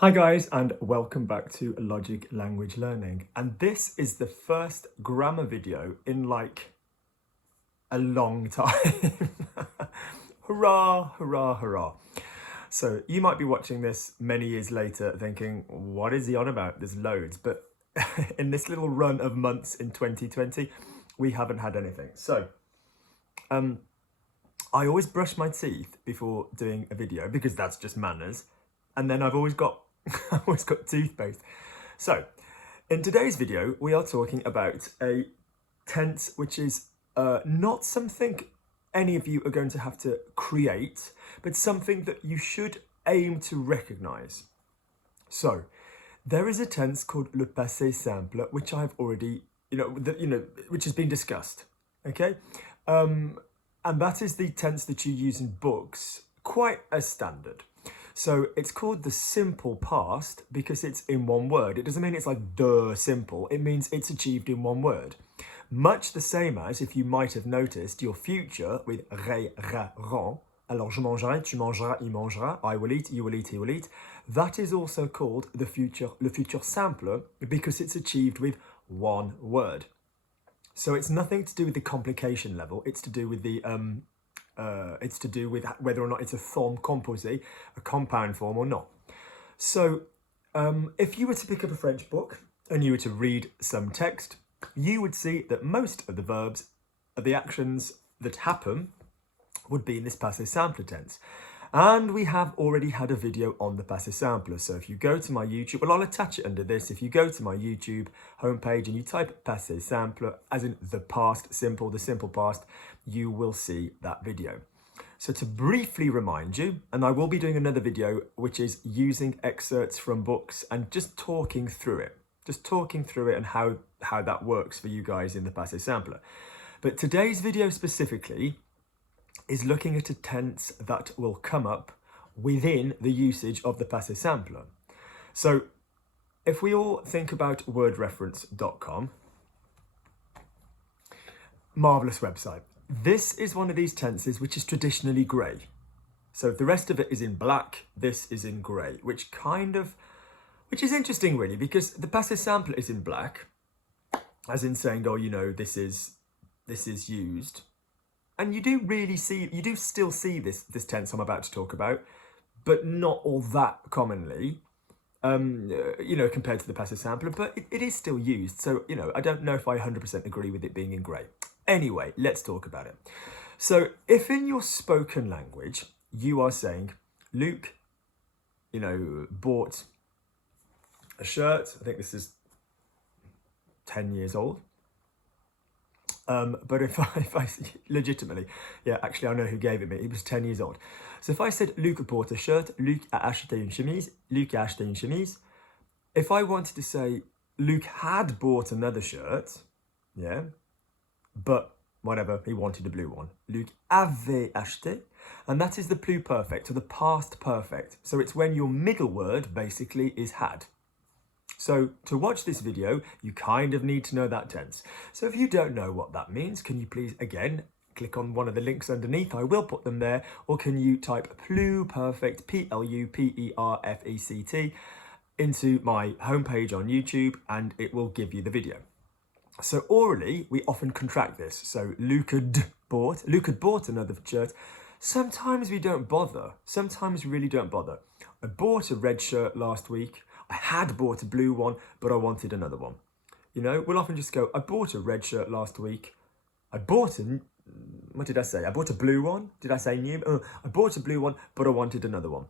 Hi guys, and welcome back to Logic Language Learning. And this is the first grammar video in like a long time. Hurrah, hurrah, hurrah. So you might be watching this many years later thinking, what is he on about? There's loads. But in this little run of months in 2020, we haven't had anything. So I always brush my teeth before doing a video because that's just manners. And then I've always got toothpaste. So in today's video, we are talking about a tense which is not something any of you are going to have to create, but something that you should aim to recognize. So there is a tense called le passé simple, which I've already, which has been discussed. Okay, and that is the tense that you use in books, quite as standard. So it's called the simple past because it's in one word. It doesn't mean it's like the simple. It means it's achieved in one word. Much the same as, if you might have noticed, your future with ré, ra, ren. Alors je mangerai, tu mangeras, il mangera. I will eat, you will eat, he will eat. That is also called the future, le futur simple, because it's achieved with one word. So it's nothing to do with the complication level. It's to do with the whether or not it's a forme composée, a compound form or not. So if you were to pick up a French book and you were to read some text, you would see that most of the verbs, the actions that happen, would be in this passé simple tense. And we have already had a video on the passé simple. So if you go to my YouTube, well, I'll attach it under this. If you go to my YouTube homepage and you type passé simple, as in the past simple, the simple past, you will see that video. So to briefly remind you, and I will be doing another video, which is using excerpts from books and just talking through it and how that works for you guys in the passé simple. But today's video specifically is looking at a tense that will come up within the usage of the passé simple. So if we all think about wordreference.com, marvelous website. This is one of these tenses which is traditionally grey. So the rest of it is in black, this is in grey, which is interesting really, because the passé simple is in black, as in saying, oh, this is used. And you do still see this tense I'm about to talk about, but not all that commonly, compared to the passé simple, but it is still used. So, I don't know if I 100% agree with it being in grey. Anyway, let's talk about it. So if in your spoken language, you are saying, Luke, bought a shirt, I think this is 10 years old. But if I legitimately, yeah, actually I know who gave it me. He was 10 years old. So if I said Luc bought a shirt, Luc a acheté une chemise, Luc a acheté une chemise. If I wanted to say Luc had bought another shirt, yeah, but whatever, he wanted a blue one. Luc avait acheté, and that is the pluperfect, or the past perfect. So it's when your middle word basically is had. So to watch this video, you kind of need to know that tense. So if you don't know what that means, can you please, again, click on one of the links underneath, I will put them there, or can you type pluperfect, Pluperfect, into my homepage on YouTube, and it will give you the video. So orally, we often contract this. So Luke had bought another shirt. Sometimes we don't bother. Sometimes we really don't bother. I bought a red shirt last week. I had bought a blue one, but I wanted another one. We'll often just go, I bought a red shirt last week. What did I say? I bought a blue one. Did I say new? I bought a blue one, but I wanted another one.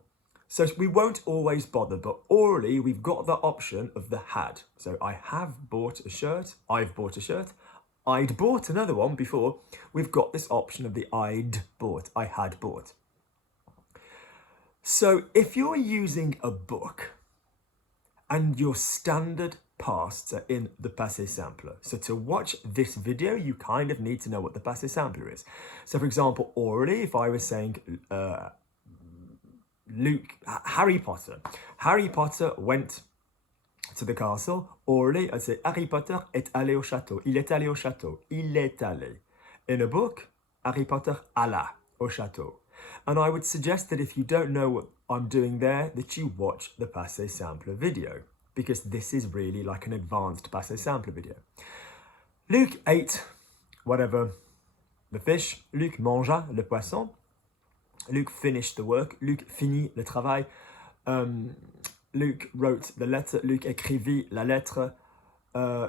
So we won't always bother, but orally, we've got the option of the had. So I have bought a shirt. I've bought a shirt. I'd bought another one before. We've got this option of the I'd bought. I had bought. So if you're using a book, and your standard pasts are in the passé simple. So to watch this video, you kind of need to know what the passé simple is. So for example, orally, if I was saying Harry Potter went to the castle. Orally, I'd say Harry Potter est allé au château. Il est allé au château. Il est allé. In a book, Harry Potter alla au château. And I would suggest that if you don't know I'm doing there that you watch the passé simple video, because this is really like an advanced passé simple video. Luc ate whatever, the fish. Luc mangea le poisson. Luc finished the work. Luc finit le travail. Luc wrote the letter. Luc écrivit la lettre.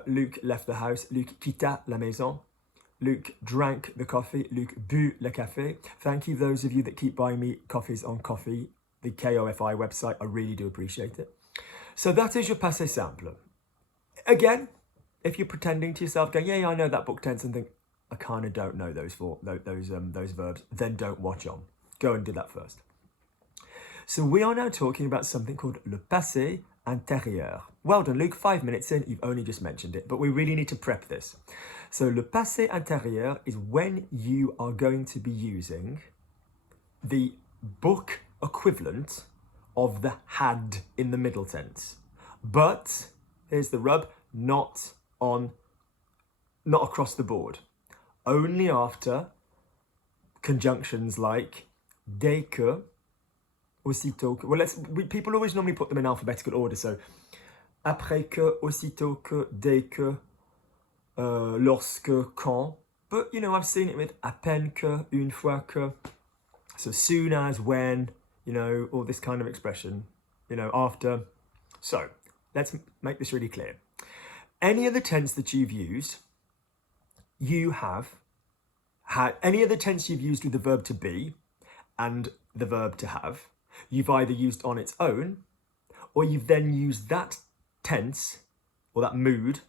Luc left the house. Luc quitta la maison. Luc drank the coffee. Luc but le café. Thank you, those of you that keep buying me coffees on Kofi, the Kofi website. I really do appreciate it. So that is your passé simple. Again, if you're pretending to yourself, going, yeah, I know that book tense, and think, I kind of don't know those verbs, then don't watch on. Go and do that first. So we are now talking about something called le passé antérieur. Well done, Luke. 5 minutes in, you've only just mentioned it, but we really need to prep this. So le passé antérieur is when you are going to be using the book equivalent of the had in the middle tense. But, here's the rub, not across the board. Only after conjunctions like dès que, aussitôt que. Well, people always normally put them in alphabetical order. So après que, aussitôt que, dès que, lorsque, quand. But, you know, I've seen it with à peine que, une fois que. So soon as, when, you know, all this kind of expression, you know, after. So let's make this really clear. Any of the tense that you've used, you have had, any of the tense you've used with the verb to be and the verb to have, you've either used on its own, or you've then used that tense or that mood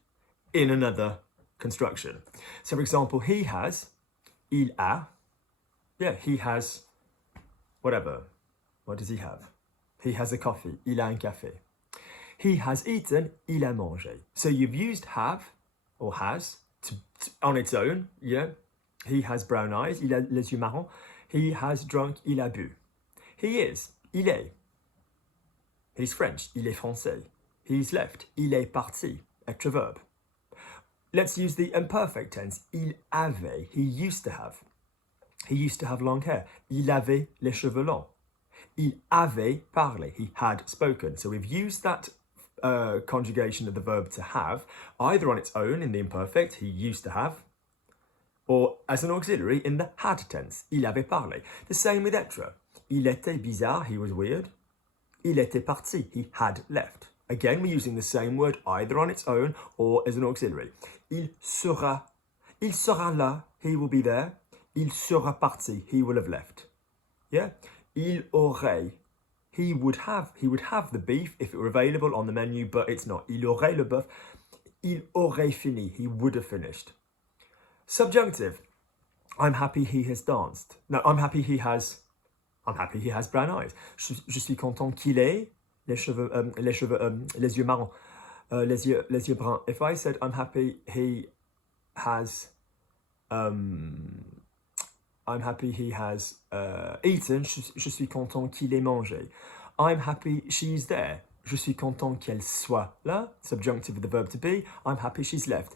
in another construction. So for example, he has, il a, yeah, he has whatever. What does he have? He has a coffee, il a un café. He has eaten, il a mangé. So you've used have or has on its own, yeah. He has brown eyes, il a les yeux marrons. He has drunk, il a bu. He is, il est. He's French, il est français. He's left, il est parti, extra verb. Let's use the imperfect tense, il avait, he used to have. He used to have long hair. Il avait les cheveux longs. Il avait parlé, he had spoken. So we've used that conjugation of the verb to have, either on its own in the imperfect, he used to have, or as an auxiliary in the had tense, il avait parlé. The same with être. Il était bizarre, he was weird. Il était parti, he had left. Again, we're using the same word either on its own or as an auxiliary. Il sera là, he will be there. Il sera parti, he will have left. Yeah? Il aurait, he would have the beef if it were available on the menu, but it's not. Il aurait le bœuf. Il aurait fini, he would have finished. Subjunctive. I'm happy he has danced. No, I'm happy he has brown eyes. Je suis content qu'il ait les yeux marrons, les yeux bruns. If I said I'm happy he has eaten, je suis content qu'il ait mangé. I'm happy she's there. Je suis content qu'elle soit là. Subjunctive of the verb to be. I'm happy she's left.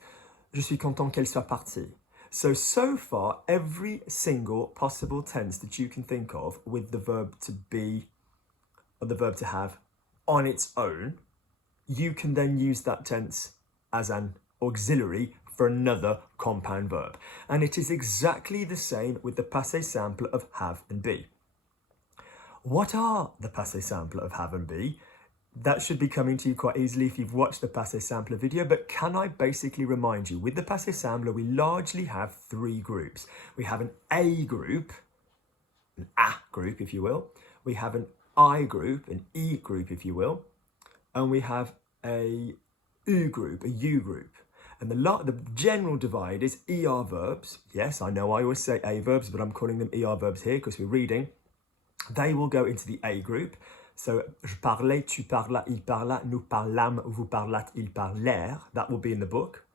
Je suis content qu'elle soit partie. So far, every single possible tense that you can think of with the verb to be or the verb to have on its own, you can then use that tense as an auxiliary for another compound verb. And it is exactly the same with the passé simple of have and be. What are the passé simple of have and be? That should be coming to you quite easily if you've watched the passé simple video, but can I basically remind you, with the passé simple, we largely have three groups. We have an A group, an A group, if you will. We have an I group, an E group, if you will. And we have a U group, a U group. And the general divide is ER verbs. Yes, I know I always say A verbs, but I'm calling them ER verbs here because we're reading. They will go into the A group. So, je parlais, tu parlas, il parla, nous parlâmes, vous parlâtes, ils parlèrent. That will be in the book.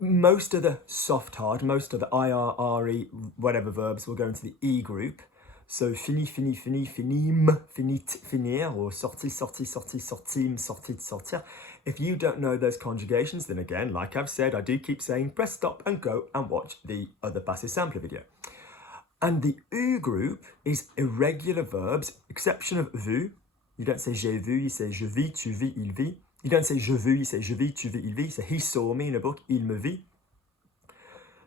Most of the soft hard, most of the IR, RE, whatever verbs will go into the E group. So, fini, fini, fini, finim, finit, finir, or sorti, sorti, sorti, sortim, sortit, sortir. If you don't know those conjugations, then again, like I've said, I do keep saying, press stop and go and watch the other passé simple video. And the eût group is irregular verbs, exception of vous. You don't say j'ai vu, you say je vis, tu vis, il vit. You don't say je vu, you say je vis, tu vis, il vit. So he saw me in a book, il me vit.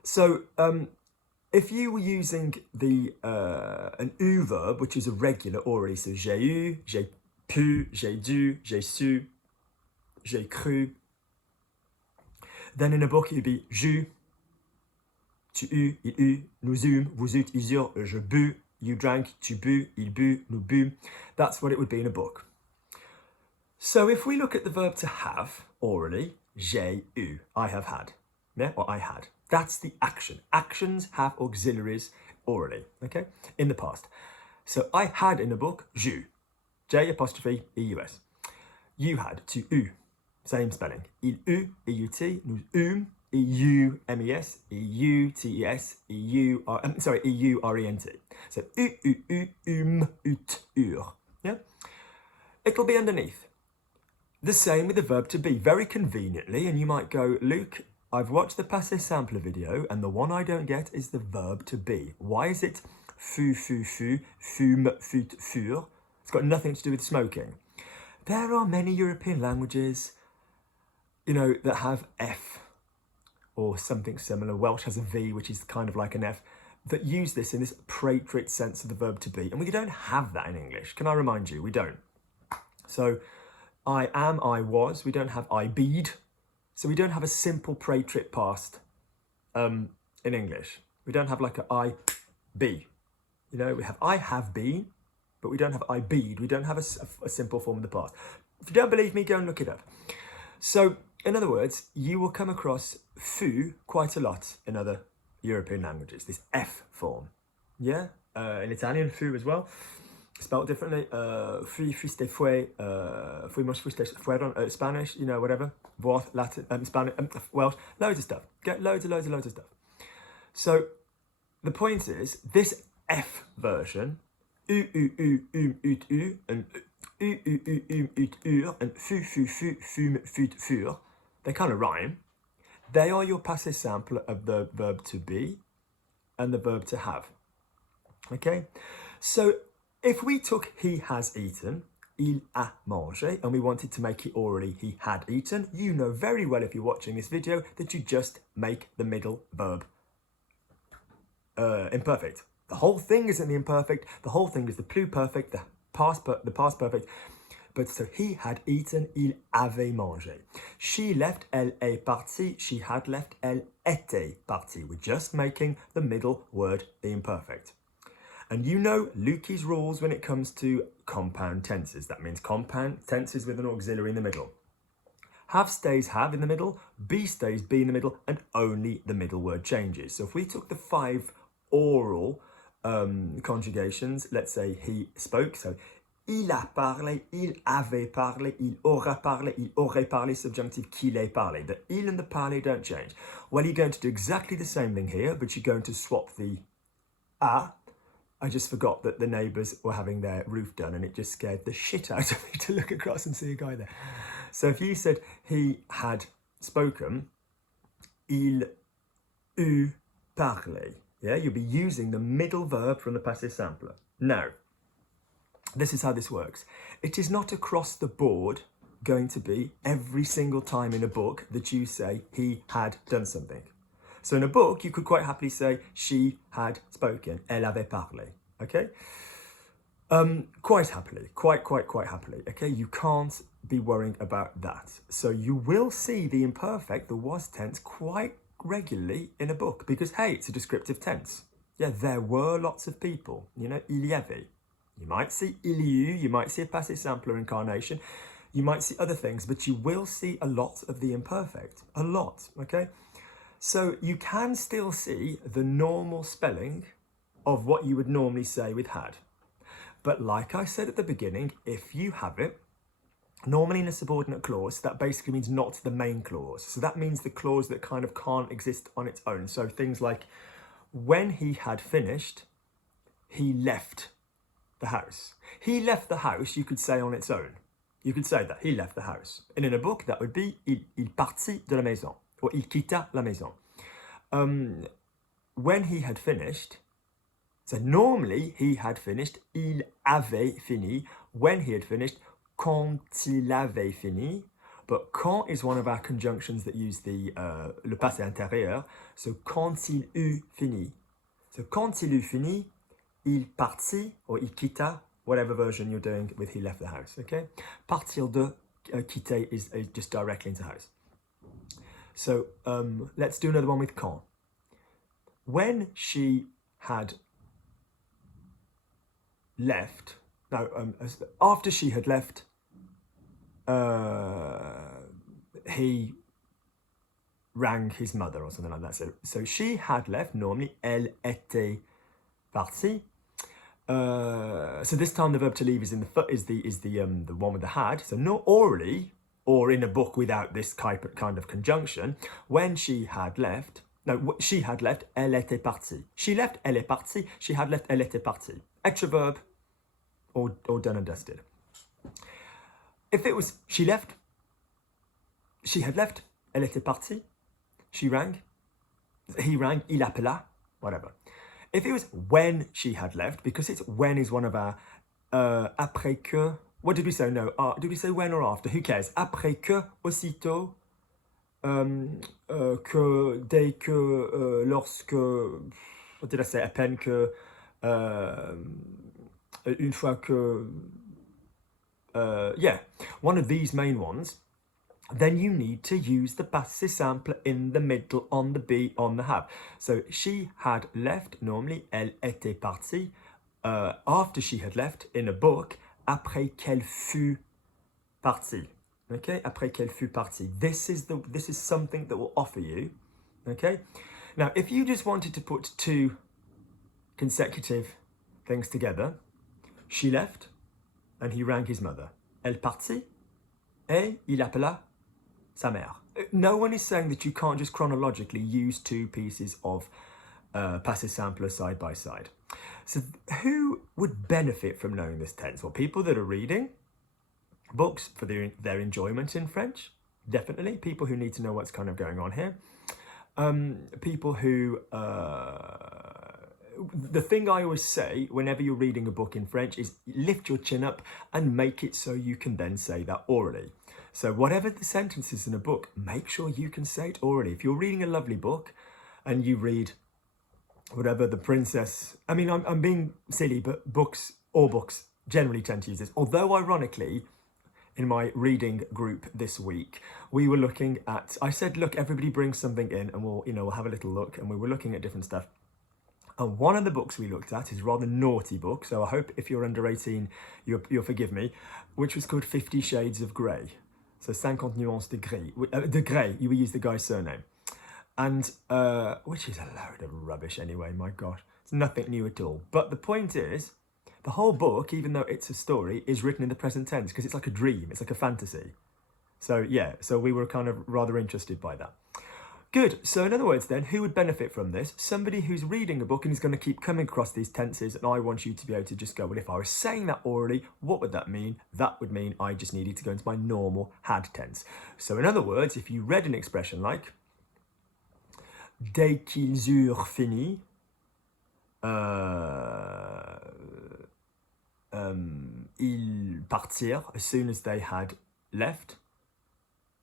So if you were using the an eût verb, which is irregular already, so j'ai eu, j'ai pu, j'ai dû, j'ai su, j'ai cru, then in a book it would be j'eus, tu eus, il eut, nous eûmes, vous eûtes, ils eurent, je bus, you drank, tu bus, il but, nous bûmes. That's what it would be in a book. So if we look at the verb to have orally, j'ai eu, I have had, yeah, or I had. That's the action. Actions have auxiliaries orally, okay, in the past. So I had in a book, j'eus, J apostrophe E-U-S. You had, tu eus, same spelling. Il eut, E-U-T, nous eûmes, E-U-M-E-S, E-U-T-E-S, E-U-R-E-N-T. So eûmes, eûtes, eurent. Yeah? It'll be underneath. The same with the verb to be, very conveniently, and you might go, Luke, I've watched the passé simple video, and the one I don't get is the verb to be. Why is it fût, fût, fût, fûmes, fûtes, furent? It's got nothing to do with smoking. There are many European languages, you know, that have F or something similar. Welsh has a V, which is kind of like an F, that use this in this preterite sense of the verb to be. And we don't have that in English. Can I remind you? We don't. So I am, I was. We don't have I be'd. So we don't have a simple preterite past in English. We don't have like a I be. You know, we have I have been, but we don't have I be'd. We don't have a simple form of the past. If you don't believe me, go and look it up. So, in other words, you will come across fût quite a lot in other European languages, this F form. Yeah? In Italian, fût as well, spelled differently. Fui, fuiste, fue, fuimos, fuiste, fueron, Spanish, you know, whatever. Voth, Latin, Spanish, Welsh, loads of stuff. Get loads of stuff. So, the point is, this F version, eût, eût, and eût, eurent, and fût, fûmes, fûtes, furent, they kind of rhyme. They are your passé simple of the verb to be and the verb to have. Okay? So if we took he has eaten, il a mangé, and we wanted to make it orally he had eaten, you know very well if you're watching this video that you just make the middle verb imperfect. The whole thing isn't the imperfect, the whole thing is the pluperfect, the past perfect. But so he had eaten, il avait mangé. She left, elle est partie. She had left, elle était partie. We're just making the middle word the imperfect. And you know Lukey's rules when it comes to compound tenses. That means compound tenses with an auxiliary in the middle. Have stays have in the middle, be stays be in the middle, and only the middle word changes. So if we took the 5 oral conjugations, let's say he spoke, so il a parlé, il avait parlé, il aura parlé, il aurait parlé, subjunctive qu'il ait parlé. The il and the parlé don't change. Well, you're going to do exactly the same thing here, but you're going to swap the a. I just forgot that the neighbours were having their roof done, and it just scared the shit out of me to look across and see a guy there. So if you said he had spoken, il eût parlé, yeah, you'll be using the middle verb from the passé simple. Now, this is how this works. It is not across the board going to be every single time in a book that you say he had done something. So in a book, you could quite happily say she had spoken, elle avait parlé, okay? Quite happily, quite happily, okay? You can't be worrying about that. So you will see the imperfect, the was tense, quite regularly in a book because, hey, it's a descriptive tense. Yeah, there were lots of people, you know, il y avait. You might see il y eut, you might see a passé simple or incarnation, you might see other things, but you will see a lot of the imperfect, a lot, okay? So you can still see the normal spelling of what you would normally say with had. But like I said at the beginning, if you have it, normally in a subordinate clause, that basically means not the main clause. So that means the clause that kind of can't exist on its own. So things like, when he had finished, he left the house. He left the house, you could say on its own. You could say that, he left the house. And in a book, that would be, il partit de la maison, or il quitta la maison. When he had finished, So normally he had finished, il avait fini, when he had finished, quand il avait fini. But quand is one of our conjunctions that use the le passé antérieur. So quand il eut fini. So quand il eut fini, il partit or il quitta, whatever version you're doing with he left the house. Okay. Partir de quitter is just directly into house. So let's do another one with quand. When she had left, no, after she had left, he rang his mother or something like that. So she had left, normally, elle était partie. So this time the verb to leave is in the is the one with the had. So not orally or in a book without this kind of conjunction. When she had left, no, she had left, elle était partie. She left, elle est partie. She had left, elle était partie. Extra verb, all done and dusted. If it was she left, she had left, elle était partie. She rang, he rang, il appela, whatever. If it was when she had left, because it's when is one of our après que. What did we say? No, did we say when or after? Who cares? Après que, aussitôt, que, dès que, lorsque. What did I say? À peine que, une fois que. Yeah, one of these main ones. Then you need to use the passé simple in the middle, on the be, on the have. So she had left, normally, elle était partie. After she had left, in a book, après qu'elle fût partie. Okay, après qu'elle fût partie. This is something that will offer you. Okay, now if you just wanted to put two consecutive things together, she left, and he rang his mother. Elle partit, et il appela sa mère. No one is saying that you can't just chronologically use two pieces of passé simple side by side. So who would benefit from knowing this tense? Well, people that are reading books for their enjoyment in French, definitely. People who need to know what's kind of going on here. People who... the thing I always say whenever you're reading a book in French is lift your chin up and make it so you can then say that orally. So whatever the sentence is in a book, make sure you can say it orally. If you're reading a lovely book and you read whatever the princess, I mean, I'm being silly, but all books generally tend to use this. Although ironically, in my reading group this week, we were looking at, I said, look, everybody bring something in and we'll have a little look, and we were looking at different stuff. And one of the books we looked at is a rather naughty book, so I hope if you're under 18, you'll forgive me, which was called 50 Shades of Grey. So 50 nuances de grey. De grey, you would use the guy's surname. And, which is a load of rubbish anyway, my gosh. It's nothing new at all. But the point is, the whole book, even though it's a story, is written in the present tense, because it's like a dream, it's like a fantasy. So yeah, so we were kind of rather interested by that. Good, so in other words then, who would benefit from this? Somebody who's reading a book and is going to keep coming across these tenses, and I want you to be able to just go, well, if I was saying that orally, what would that mean? That would mean I just needed to go into my normal had tense. So in other words, if you read an expression like, dès qu'ils eurent fini, ils partirent, as soon as they had left.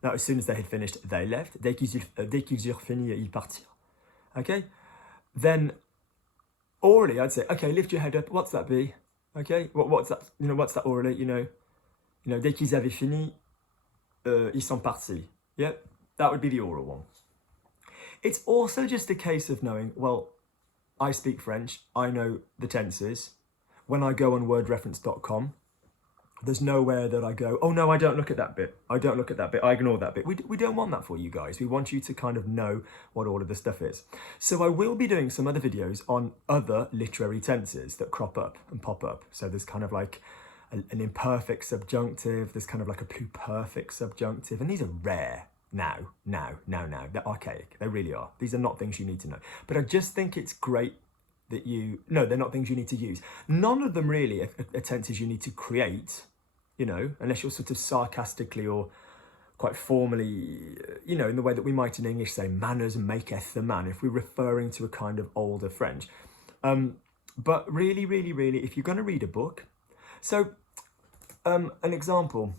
No, as soon as they had finished, they left. Dès qu'ils eurent fini, ils partirent. Okay? Then, orally, I'd say, okay, lift your head up. What's that be? Okay? What's that? You know, what's that orally? You know, dès qu'ils avaient fini, ils sont partis. Yeah? That would be the oral one. It's also just a case of knowing, well, I speak French. I know the tenses. When I go on wordreference.com, there's nowhere that I go, oh no, I don't look at that bit. I don't look at that bit. I ignore that bit. We don't want that for you guys. We want you to kind of know what all of the stuff is. So I will be doing some other videos on other literary tenses that crop up and pop up. So there's kind of like an imperfect subjunctive. There's kind of like a pluperfect subjunctive. And these are rare now. They're archaic. They really are. These are not things you need to know. But I just think it's great that no, they're not things you need to use. None of them really are tenses you need to create, you know, unless you're sort of sarcastically or quite formally, you know, in the way that we might in English say manners maketh the man, if we're referring to a kind of older French. But really, really, really, if you're going to read a book, so an example,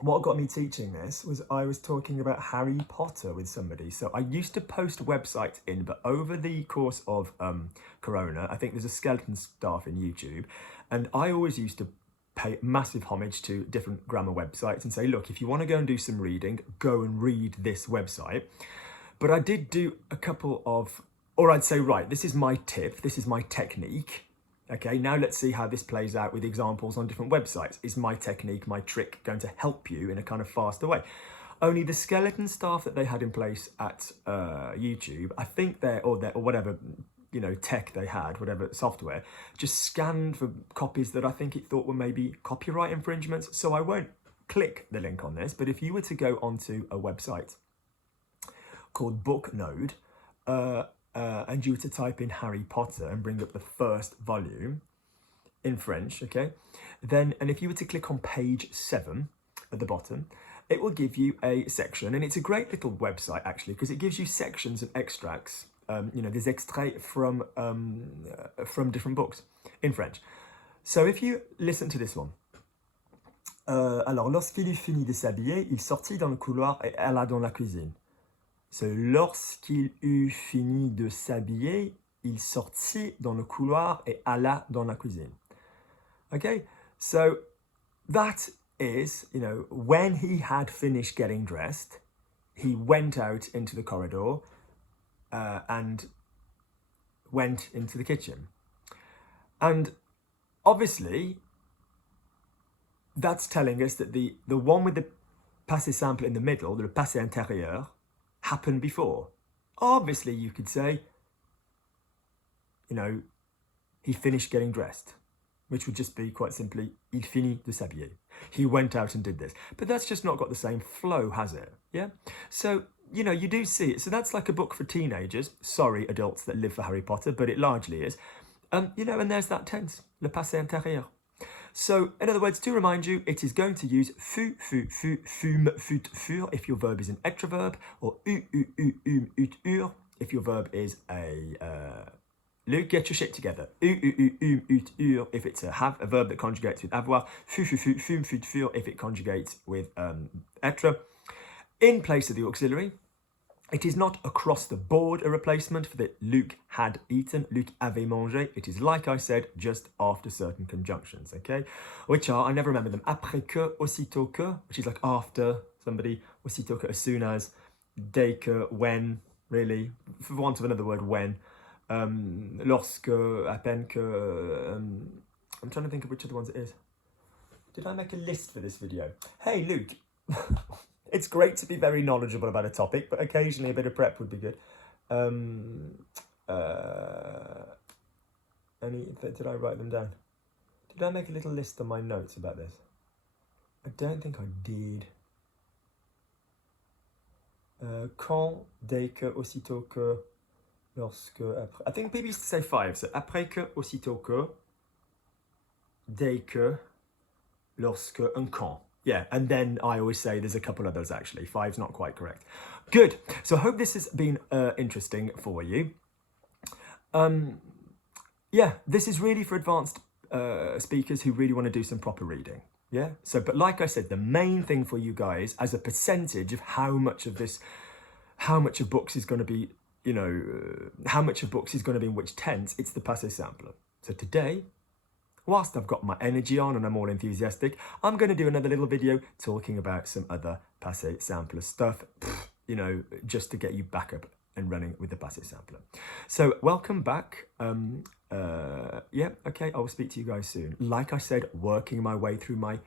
what got me teaching this was I was talking about Harry Potter with somebody. So I used to post websites in, but over the course of Corona, I think there's a skeleton staff in YouTube, and I always used to pay massive homage to different grammar websites and say, look, if you want to go and do some reading, go and read this website. But I did do a couple of, or I'd say, right, this is my tip, this is my technique. Okay, now let's see how this plays out with examples on different websites. Is my technique, my trick going to help you in a kind of faster way? Only the skeleton staff that they had in place at YouTube, I think or whatever, you know, tech they had, whatever software, just scanned for copies that I think it thought were maybe copyright infringements. So I won't click the link on this, but if you were to go onto a website called Booknode, and you were to type in Harry Potter and bring up the first volume in French, okay, then, and if you were to click on page 7 at the bottom, it will give you a section, and it's a great little website actually, because it gives you sections and extracts. You know, there's extraits from different books in French. So if you listen to this one, alors lorsqu'il eut fini de s'habiller, il sortit dans le couloir et alla dans la cuisine. So, lorsqu'il eut fini de s'habiller, il sortit dans le couloir et alla dans la cuisine. Okay, so that is, you know, when he had finished getting dressed, he went out into the corridor and went into the kitchen. And obviously, that's telling us that the one with the passé simple in the middle, the passé antérieur, happened before. Obviously, you could say, you know, he finished getting dressed, which would just be quite simply, il finit de s'habiller. He went out and did this. But that's just not got the same flow, has it? Yeah? So, you know, you do see it. So that's like a book for teenagers. Sorry, adults that live for Harry Potter, but it largely is. You know, and there's that tense, le passé antérieur. So, in other words, to remind you, it is going to use fût, fûmes, fûtes, furent if your verb is an extra verb, or eûmes, eûtes, if your verb is a Luke, get your shit together. Eûmes, eûtes, if it's a verb that conjugates with avoir, fûmes, fûtes, furent if it conjugates with être. In place of the auxiliary, it is not across the board a replacement for the Luc had eaten, Luc avait mangé. It is, like I said, just after certain conjunctions, okay? Which are, I never remember them, après que, aussitôt que, which is like after somebody, aussitôt que, as soon as, dès que, when, really, for want of another word, when, lorsque, à peine que, I'm trying to think of which other ones it is. Did I make a list for this video? Hey, Luke. It's great to be very knowledgeable about a topic, but occasionally a bit of prep would be good. Did I write them down? Did I make a little list on my notes about this? I don't think I did. Quand, dès que, aussitôt que, lorsque, après. I think people used to say 5. So après que, aussitôt que, dès que, lorsque, and quand. Yeah, and then I always say there's a couple others actually. 5's not quite correct. Good. So I hope this has been interesting for you. Yeah, this is really for advanced speakers who really want to do some proper reading. Yeah. So, but like I said, the main thing for you guys as a percentage of how much of books is going to be, you know, how much of books is going to be in which tense, it's the passé simple. So today, whilst I've got my energy on and I'm all enthusiastic, I'm going to do another little video talking about some other passé simple stuff, you know, just to get you back up and running with the passé simple. So welcome back. Yeah, okay, I will speak to you guys soon. Like I said, working my way through my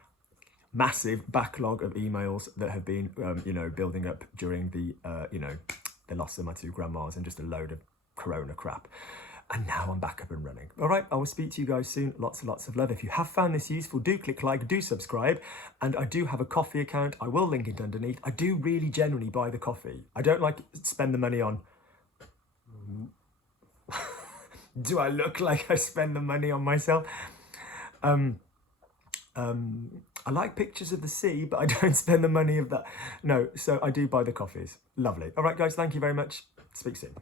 massive backlog of emails that have been, you know, building up during the, you know, the loss of my 2 grandmas and just a load of Corona crap. And now I'm back up and running. All right, I will speak to you guys soon. Lots and lots of love. If you have found this useful, do click like, do subscribe. And I do have a Kofi account. I will link it underneath. I do really generally buy the coffee. I don't like spend the money on... Do I look like I spend the money on myself? I like pictures of the sea, but I don't spend the money of that. No, so I do buy the coffees. Lovely. All right, guys, thank you very much. Speak soon.